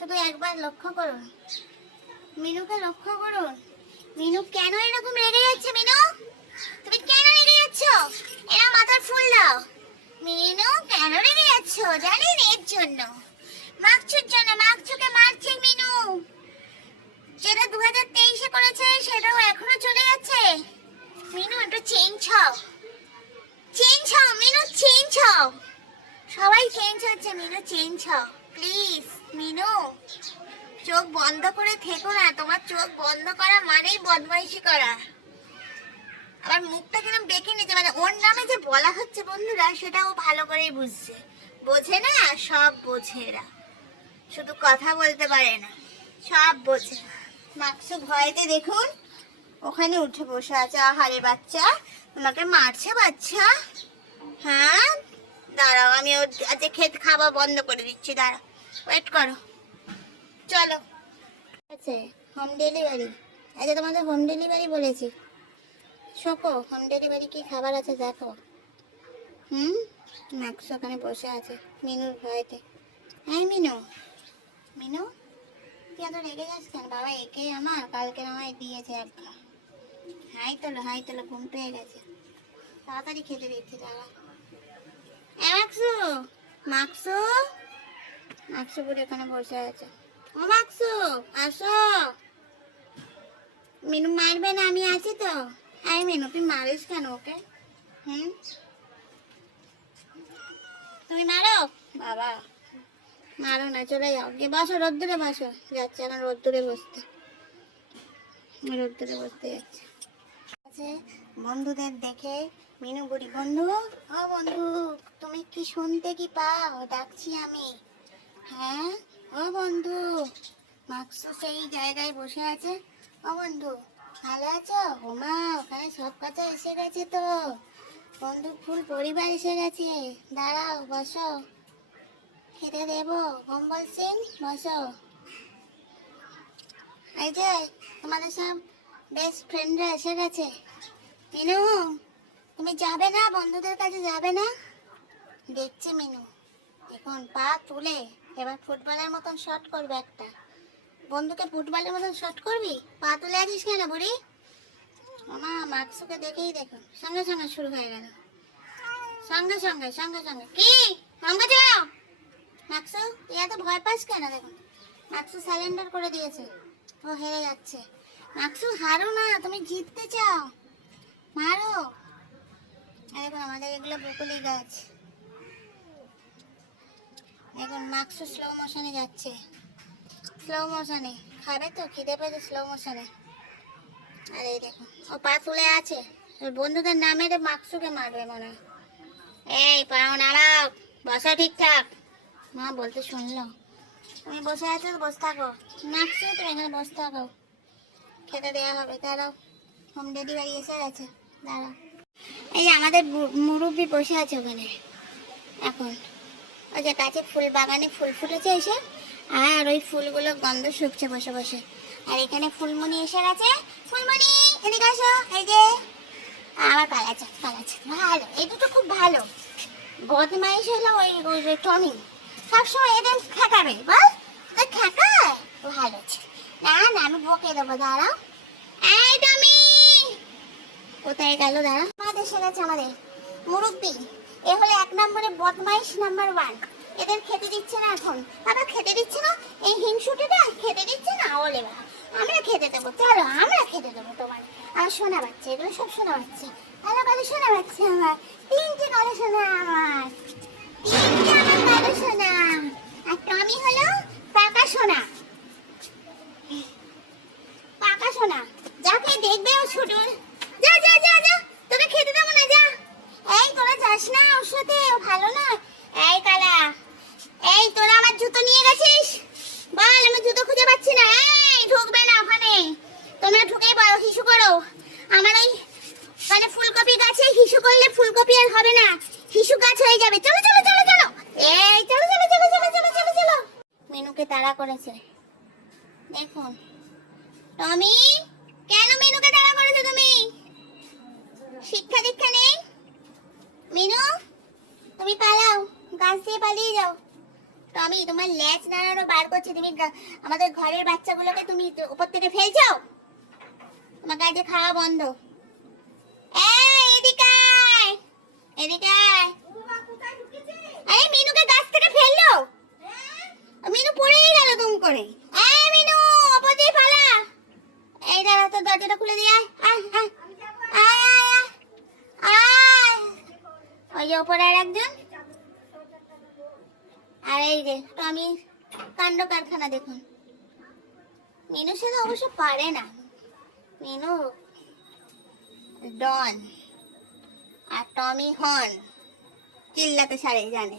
শুধু একবার লক্ষ্য করুন। মিনুকে লক্ষ্য করুন। মিনু কেন এরকম রেগে যাচ্ছে, মিনু? তুমি কেন রেগে যাচ্ছ? এরা মাথার ফুল দাও। মিনু কেন রেগে যাচ্ছ? জানেন এর জন্য। মাকচুর জন্য মাকচুকে মারছে মিনু। যেটা দু হাজার তেইশে করেছে, সেটাও এখনও চলে যাচ্ছে। মিনু, একটু চেঞ্জ হও। চেঞ্জ হও, মিনু চেঞ্জ হও। সবাই চেঞ্জ হচ্ছে, মিনু চেঞ্জ হও। প্লিজ, মিনু। চোখ বন্ধ করে থেকো না। তোমার চোখ বন্ধ করা মানেই বদমাইশি করা। আবার মুখটা কিরম বেঁকে নিতে মানে ওর নামে যে বলা হচ্ছে বন্ধুরা, সেটা ও ভালো করেই বুঝছে। বোঝে না? সব বোঝে এরা। শুধু কথা বলতে পারে না। সব বোঝে। মাকসু ভয়েতে দেখুন, ওখানে উঠে বসে আছে। আহারে বাচ্চা, তোমাকে মারছে বাচ্চা। হ্যাঁ? দাঁড়াও, আমি ওর আজকে খেত খাওয়া বন্ধ করে দিচ্ছি, দাঁড়াও। ওয়েট করো। চলো। আছে হোম ডেলিভারি আজকে তোমাদের হোম ডেলিভারি বলেছি। শোকো হোম ডেলিভারি কি খাবার আছে দেখো। হুম? মাক্স ওখানে বসে আছে, মিনুর ভয়তে। হ্যাঁ মিনু। মিনু? তুই এত রেগে যাস কেন? বাবা একে আমার কালকে আমায় দিয়েছে একটা হাই তোলো হাই তোলো, ঘুম পেয়ে গেছে। তাড়াতাড়ি খেতে দিচ্ছি এ, মাক্সু! মাক্সু! মাক্সু বুড়ি এখানে বসে আছে। ও মাক্সু আসো। মিনু মারবে না আমি আছি তো। এই মিনু তুই মারিস কেন ওকে? হুম? তুমি মারো? বাবা মারো না চলে যাও। গিয়ে বসো রোদ্দুরে বসো। যাচ্ছে এখন রোদ্দুরে বসতে। রোদ্দুরে বসতে যাচ্ছে। আছে বন্ধুদের দেখে মিনু বুড়ি বন্ধু। ও বন্ধু তুমি কি শুনতে কি পাও? ডাকছি আমি। হ্যাঁ? ও বন্ধু, মাক্সু সেই জায়গায় বসে আছে। ও বন্ধু, ভালো আছো? ওমা, ওখানে সব কথা এসে গেছে তো। বন্ধু, ফুল পরিবার এসে গেছে। দাঁড়াও, বসো। খেতে দেবো, কম্বল সিং বসো। এই যে, তোমাদের সব বেস্ট ফ্রেন্ডরা এসে গেছে। মিনু, তুমি যাবে না? বন্ধুদের কাছে যাবে না? দেখছি মিনু। দেখুন, পা তুলে। এবার ফুটবলের মতন শট করবে একটা। বন্ধুকে ফুটবলের মতন শট করবি? পা তুলে আছিস কেন বুড়ি? মা, মাক্সুকে দেখেই দেখুন সঙ্গে সঙ্গে শুরু হয়ে গেল। সঙ্গে সঙ্গে সঙ্গে সঙ্গে। কি? সঙ্গে যাও মাক্সু, তুই এত ভয় পাস কেন? দেখুন মাক্সু স্যালেন্ডার করে দিয়েছে। ও হেরে যাচ্ছে। মাক্সু, হারো না, তুমি জিততে চাও। মারো। এই দেখুন আমাদের এগুলো বকুলি গাছ। এখন মাক্সু স্লো মোশনে যাচ্ছে। স্লো মোশনে খাবে তো? খিদে পেয়েছে স্লো মোশনে আর এই দেখুন ও পা তুলে আছে। বন্ধুদের নামে রে মাক্সুকে মারবে মনে হয়। এই, পাও নাড়াও। বসা ঠিকঠাক। মা বলতে শুনলো। তুমি বসে আছো বসে থাকো। মাক্সু, তুমি এখানে বসে থাকো। খেতে দেওয়া হবে। দাঁড়াও। হোম ডেলিভারি এসে গেছে। দাঁড়াও। এই আমাদের মুরব্বি বসে আছে ওখানে। এখন। ওই যে কাছে ফুল বাগানে ফুল ফুটেছে এসে, আর ওই ফুলগুলো গন্ধ শুকছে বসে বসে। আর এখানে ফুলমণি এসে গেছে। ফুলমণি, এদিকে আসো, এই যে। আমার পালাচ্ছে পালাচ্ছে ভালো, এই দুটো খুব ভালো। বদমাইশ হলো ওই ওই টমি। সবসময় এদের ঠেকাবে বল। তোদের ঠেকায় ভালো। না না, আমি বকে দেবো, দাঁড়াও। এই টমি! কোথায় গেল দাঁড়া আমাদের এসে গেছে আমাদের। মুরব্বি। এ হলো এক নম্বরে বদমাইশ নাম্বার ওয়ান এদের খেতে দিচ্ছে না এখন। বাবা, খেতে দিচ্ছে না? এই হিংসুটিটা খেতে দিচ্ছে না? ওলে বাবা আমরা খেতে দেবো। চলো, আমরা খেতে দেবো তোমার। আর শোনা বাচ্চা, এগুলো সব শোনা বাচ্চা। ভালো ভালো শোনা বাচ্চা আমার। তিনটে কালো শোনা আমার। তিনটে আমার কালো শোনা আর টমি হলো পাকা সোনা। পাকা সোনা। যাকে দেখবে ও ছুটে যা যা যা যা তোকে খেতে দেবো না যা এই তোরা যাস না ওর সাথে ও ভালো না এই কালা এই তোরা আমার জুতো নিয়ে গেছিস বল আমি জুতো খুঁজে পাচ্ছি না এই ঢুকবে না ওখানে তোমরা ঢুকেই বড় হিসু করো আমার ওই মানে ফুলকপি গাছে হিসু করলে ফুলকপি আর হবে না। হিসু গাছ হয়ে যাবে। চলো চলো চলো চলো। এই, চলো চলো চলো চলো চলো চলো চলো। মেনুকে তাড়া করেছে। দেখুন। টমি, কেন মেনুকে তাড়া করেছ তুমি? শিক্ষা দীক্ষা নেই? মিনু, তুমি পালাও। গাছ দিয়ে পালিয়ে যাও। টমি, তোমার ল্যাচ নাড়ানো বার করছে। তুমি আমাদের ঘরের বাচ্চাগুলোকে তুমি উপর থেকে ফেলছো? তোমার কাছে খাওয়া বন্ধ। এদিকে মিনু মিনু ওই ওপরে আর একজন। আর এই যে টমি কাণ্ড কারখানা দেখুন। মিনুর সাথে অবশ্য পারে না। মিনু, ডন। আর টমি হন চিল্লাতে সারে জানে।